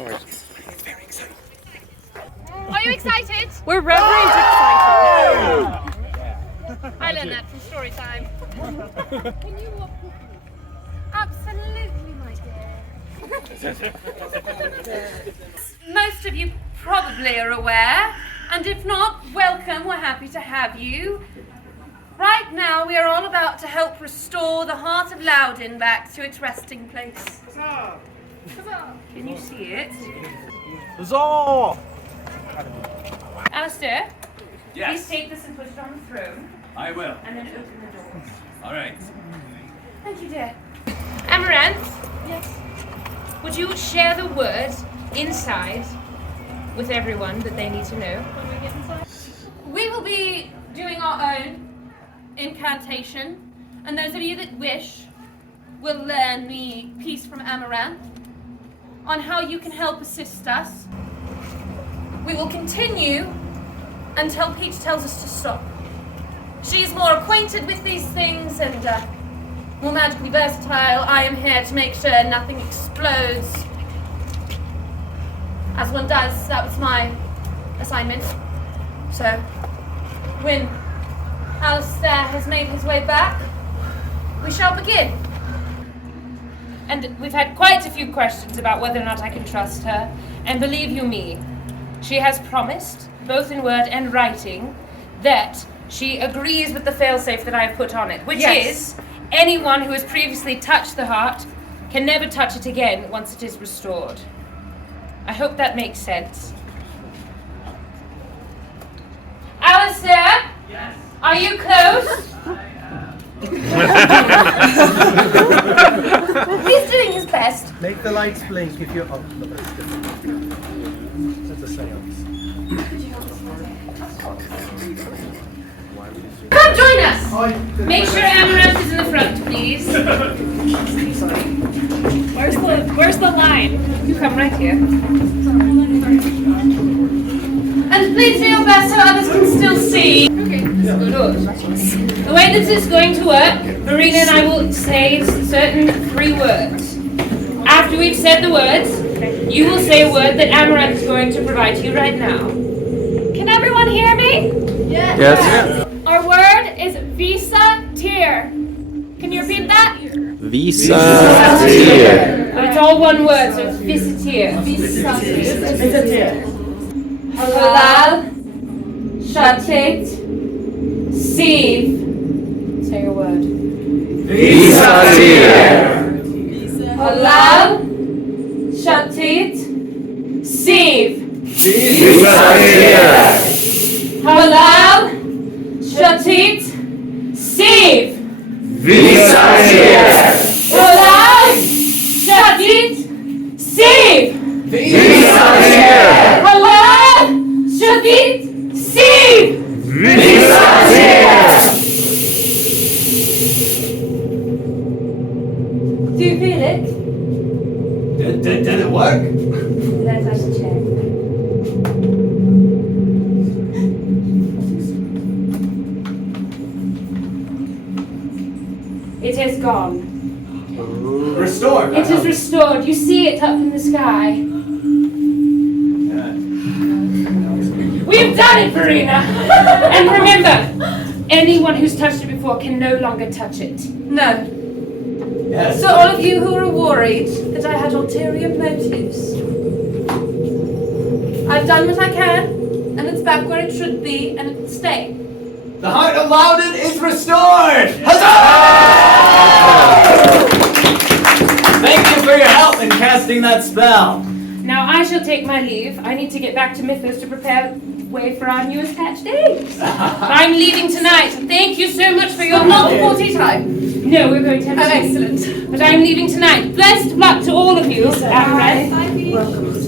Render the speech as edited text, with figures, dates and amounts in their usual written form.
It's very exciting. Are you excited? We're reverend excited. I learned that from story time. Can you walk with me? Absolutely, my dear. Most of you probably are aware, and if not, welcome, we're happy to have you. Right now, we are all about to help restore the heart of Louden back to its resting place. Huzzah! Huzzah! Can you see it? Huzzah! Alistair, Yes. please take this and put it on the throne. I will. And then open the doors. All right. Thank you, dear. Amaranth? Yes? Would you share the word inside with everyone that they need to know when we get inside? We will be doing our own incantation, and those of you that wish will learn the piece from Amaranth on how you can help assist us. We will continue until Peach tells us to stop. She's more acquainted with these things and more magically versatile. I am here to make sure nothing explodes. As one does, that was my assignment. So, when Alistair has made his way back, we shall begin. And we've had quite a few questions about whether or not I can trust her. And believe you me, she has promised, both in word and writing, that she agrees with the failsafe that I have put on it, which is anyone who has previously touched the heart can never touch it again once it is restored. I hope that makes sense. Alistair? Yes. Are you close? He's doing his best. Make the lights blink if you're... Oh, no, that's different. That's a seance. Come join us! Make sure Amaranth is in the front, please. Where's the line? You come right here. And please do your best so others can still see. Okay. Good. The way this is going to work, Marina and I will say certain 3 words. After we've said the words, you will say a word that Amaranth is going to provide to you right now. Can everyone hear me? Yes. Our word is visa tier. Can you repeat that? Visa. But it's all one word, so it's visitir. Halal, shatit, sieve. Say your word. Halal, shatit, sieve. Halal, shatit, sieve. Halal, shatit, sieve. Halal, shatit, sieve. Do you feel it? Did it work? Let us check. It has gone. Restored. It is restored. You see it up in the sky. We've done it, Verena! And remember, anyone who's touched it before can no longer touch it. No. Yes. So all of you who are worried that I had ulterior motives, I've done what I can, and it's back where it should be, and it will stay. The heart of Louden is restored! Huzzah! Thank you for your help in casting that spell. Now I shall take my leave. I need to get back to Mythos to prepare way for our new attached eggs. I'm leaving tonight. Thank you so much for your help. Not 40 time. No, we're going to have excellent. But I'm leaving tonight. Best of luck to all of you. Amaranth. Welcome.